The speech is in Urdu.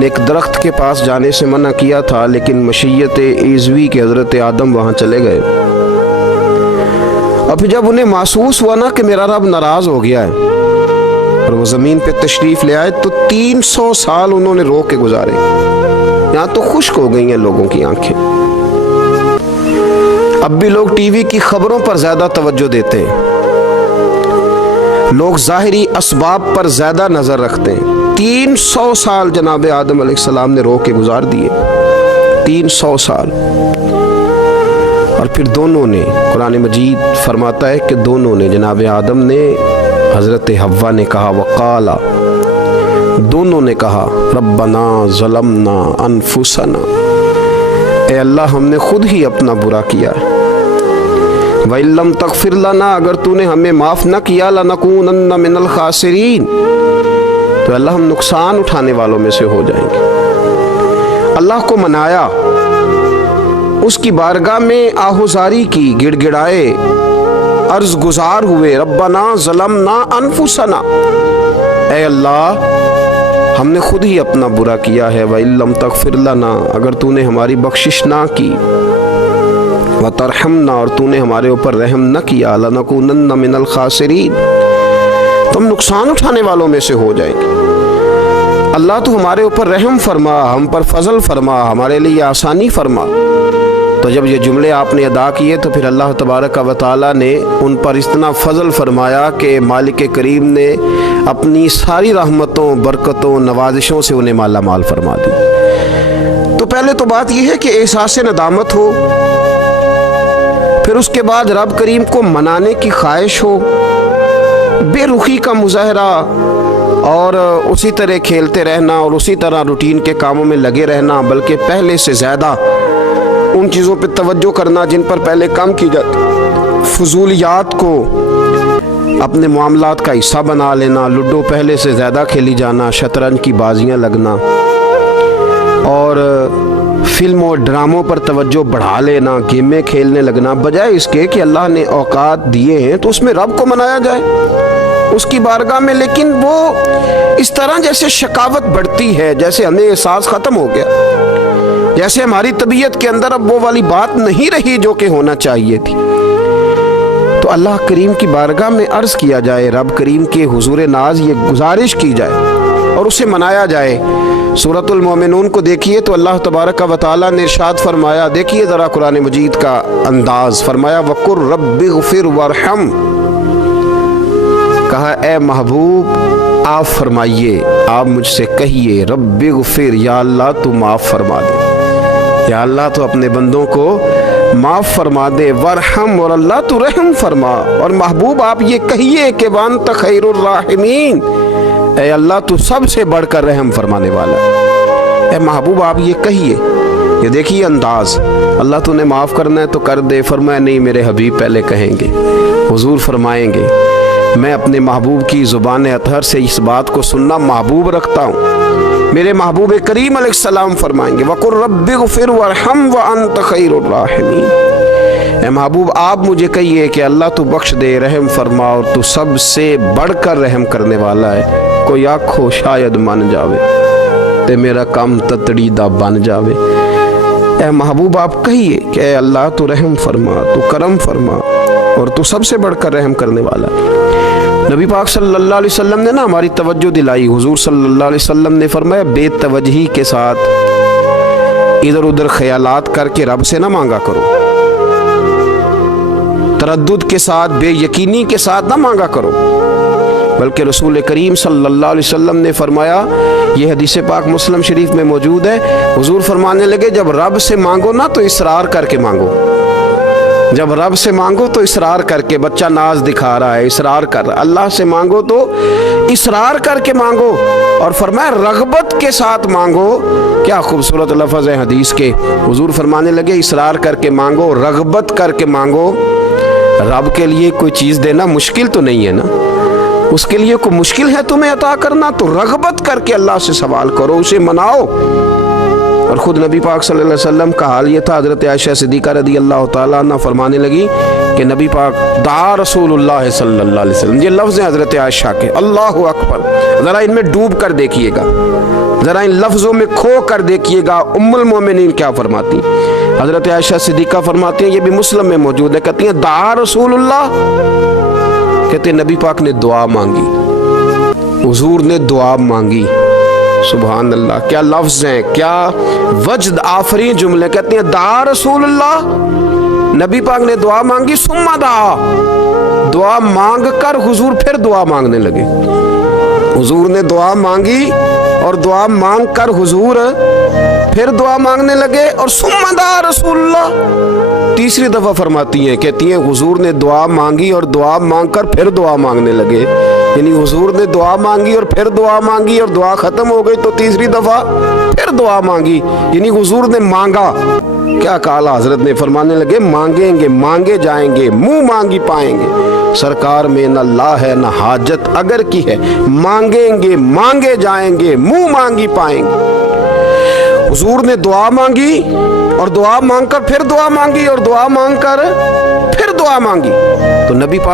نے ایک درخت کے پاس جانے سے منع کیا تھا، لیکن مشیت عیزوی کے حضرت آدم وہاں چلے گئے، اور پھر جب انہیں محسوس ہوا نا کہ میرا رب ناراض ہو گیا ہے اور وہ زمین پہ تشریف لے آئے، تو 300 سال انہوں نے رو کے گزارے۔ یہاں تو خشک ہو گئی ہیں لوگوں کی آنکھیں۔ اب بھی لوگ ٹی وی کی خبروں پر زیادہ توجہ دیتے ہیں، لوگ ظاہری اسباب پر زیادہ نظر رکھتے ہیں۔ 300 سال جناب آدم علیہ السلام نے رو کے گزار دیے، 300 سال۔ اور پھر دونوں نے، قرآن مجید فرماتا ہے کہ دونوں نے، جناب آدم نے، حضرت حوا نے کہا، وقالا، دونوں نے کہا، ربنا ظلمنا انفسنا، اے اللہ ہم نے خود ہی اپنا برا کیا ہے، وَإِن لَّمْ تَغْفِرْ لَنَا، اگر تو نے ہمیں معاف نہ کیا، لَنَكُونَنَّ مِنَ الْخَاسِرِينَ، تو اللہ ہم نقصان اٹھانے والوں میں سے ہو جائیں گے۔ اللہ کو منایا، اس کی بارگاہ میں آہوزاری کی، گڑ گڑائے، عرض گزار ہوئے، ربنا ظلمنا انفسنا، اے اللہ ہم نے خود ہی اپنا برا کیا ہے، وَإِن لَّمْ تَغْفِرْ لَنَا، اگر تو نے ہماری بخشش نہ کی، وَتَرْحَمْنَا، اور تو نے ہمارے اوپر رحم نہ کیا، لَنَكُونَنَّ مِنَ الْخَاسِرِينَ، تو ہم نقصان اٹھانے والوں میں سے ہو جائیں گے۔ اللہ تو ہمارے اوپر رحم فرما، ہم پر فضل فرما، ہمارے لیے آسانی فرما۔ تو جب یہ جملے آپ نے ادا کیے تو پھر اللہ تبارک و تعالیٰ نے ان پر اتنا فضل فرمایا کہ مالک کریم نے اپنی ساری رحمتوں، برکتوں، نوازشوں سے انہیں مالا مال فرما دی۔ تو پہلے تو بات یہ ہے کہ احساس ندامت ہو، پھر اس کے بعد رب کریم کو منانے کی خواہش ہو، بے رخی کا مظاہرہ، اور اسی طرح کھیلتے رہنا اور اسی طرح روٹین کے کاموں میں لگے رہنا، بلکہ پہلے سے زیادہ ان چیزوں پہ توجہ کرنا جن پر پہلے کام کی جاتی، فضولیات کو اپنے معاملات کا حصہ بنا لینا، لوڈو پہلے سے زیادہ کھیلی جانا، شطرنج کی بازیاں لگنا، اور فلموں اور ڈراموں پر توجہ بڑھا لینا، گیمیں کھیلنے لگنا، بجائے اس کے کہ اللہ نے اوقات دیے ہیں تو اس میں رب کو منایا جائے اس کی بارگاہ میں۔ لیکن وہ اس طرح جیسے شکاوت بڑھتی ہے، جیسے ہمیں احساس ختم ہو گیا، جیسے ہماری طبیعت کے اندر اب وہ والی بات نہیں رہی جو کہ ہونا چاہیے تھی۔ تو اللہ کریم کی بارگاہ میں عرض کیا جائے، رب کریم کے حضور ناز یہ گزارش کی جائے اور اسے منایا جائے۔ سورۃ المومنون کو دیکھیے تو اللہ تبارک و تعالیٰ نے ارشاد فرمایا، دیکھیے ذرا قرآن مجید کا انداز، فرمایا وَقُلْ رَبِّ اغْفِرْ وَارْحَمْ، کہا اے محبوب آپ فرمائیے، آپ مجھ سے کہیے، رب اغفر، یا اللہ تو معاف فرما دے، یا اللہ تو اپنے بندوں کو معاف فرما دے، ورحم، اور اللہ تو رحم فرما، اور محبوب آپ یہ کہیے کہ وانت خیر الراحمین، اے اللہ تو سب سے بڑھ کر رحم فرمانے والا ہے۔ اے محبوب آپ یہ کہیے، یہ دیکھیے انداز، اللہ تو نے معاف کرنا ہے تو کر دے، فرمایا نہیں میرے حبیب پہلے کہیں گے، حضور فرمائیں گے، میں اپنے محبوب کی زبان اطہر سے اس بات کو سننا محبوب رکھتا ہوں۔ میرے محبوب کریم علیہ السلام فرمائیں گے وَقُلْ رَبِّ اغْفِرْ وَارْحَمْ وَأَنْتَ خَيْرُ الرَّاحِمِينَ، اے محبوب آپ مجھے کہیے کہ اللہ تو بخش دے، رحم فرما، اور تو سب سے بڑھ کر رحم کرنے والا ہے۔ کوئی آنکھو شاید من جاوے تے میرا کام تتڑی دا بن جاوے۔ اے محبوب آپ کہیے کہ اے اللہ تو رحم فرما، تو کرم فرما، اور تو سب سے بڑھ کر رحم کرنے والا ہے۔ نبی پاک صلی اللہ علیہ وسلم نے نا ہماری توجہ دلائی، حضور صلی اللہ علیہ وسلم نے فرمایا بے توجہی کے ساتھ ادھر ادھر خیالات کر کے رب سے نہ مانگا کرو، تردد کے ساتھ، بے یقینی کے ساتھ نہ مانگا کرو، بلکہ رسول کریم صلی اللہ علیہ وسلم نے فرمایا، یہ حدیث پاک مسلم شریف میں موجود ہے، حضور فرمانے لگے جب رب سے مانگو نا تو اصرار کر کے مانگو، جب رب سے مانگو تو اصرار کر کے، بچہ ناز دکھا رہا ہے اصرار کر، اللہ سے مانگو تو اصرار کر کے مانگو، اور فرمایا رغبت کے ساتھ مانگو۔ کیا خوبصورت لفظ ہے حدیث کے، حضور فرمانے لگے اصرار کر کے مانگو، رغبت کر کے مانگو۔ رب کے لیے کوئی چیز دینا مشکل تو نہیں ہے نا، اس کے لیے کوئی مشکل ہے تمہیں عطا کرنا، تو رغبت کر کے اللہ سے سوال کرو، اسے مناؤ، اور خود نبی پاک صلی اللہ علیہ وسلم کا حال یہ تھا، حضرت عائشہ صدیقہ رضی اللہ تعالیٰ عنہ فرمانے لگی کہ نبی پاک دعا رسول اللہ صلی اللہ علیہ وسلم، یہ لفظ ہیں حضرت عائشہ کے، اللہ اکبر، ذرا ان میں ڈوب کر دیکھیے گا، ذرا ان لفظوں میں کھو کر دیکھیے گا ام المومنین کیا فرماتی ہیں۔ حضرت عائشہ صدیقہ فرماتی ہیں، یہ بھی مسلم میں موجود ہے، کہتی ہیں دعا رسول اللہ، کہتے ہیں نبی پاک نے دعا مانگی، حضور نے دعا مانگی۔ سبحان اللہ، کیا لفظ ہیں، کیا وجد آفرین جملے، کہتے ہیں دعا رسول اللہ، نبی پاک نے دعا مانگی، ثم دعا، دعا مانگ کر حضور پھر دعا مانگنے لگے، حضور نے دعا مانگی اور دعا مانگ کر حضور پھر دعا مانگنے لگے، اور ثم دعا رسول اللہ، تیسری دفعہ فرماتی ہیں، کہتی ہیں حضور نے دعا مانگی اور دعا مانگ کر پھر دعا مانگنے لگے، یعنی حضور نے دعا مانگی اور پھر دعا مانگی اور دعا ختم ہو گئی تو تیسری دفعہ پھر دعا مانگی، یعنی حضور نے مانگا، کیا کہا حضرت نے، فرمانے لگے مانگیں گے مانگے جائیں گے، منہ مانگی پائیں گے، سرکار میں نہ لا ہے نہ حاجت اگر کی ہے، مانگیں گے مانگے جائیں گے، منہ مانگی پائیں گے۔ حضور نے دعا مانگی اور دعا مانگ کر پھر دعا مانگی اور دعا مانگ کر پھر دعا مانگی، تو نبی پاک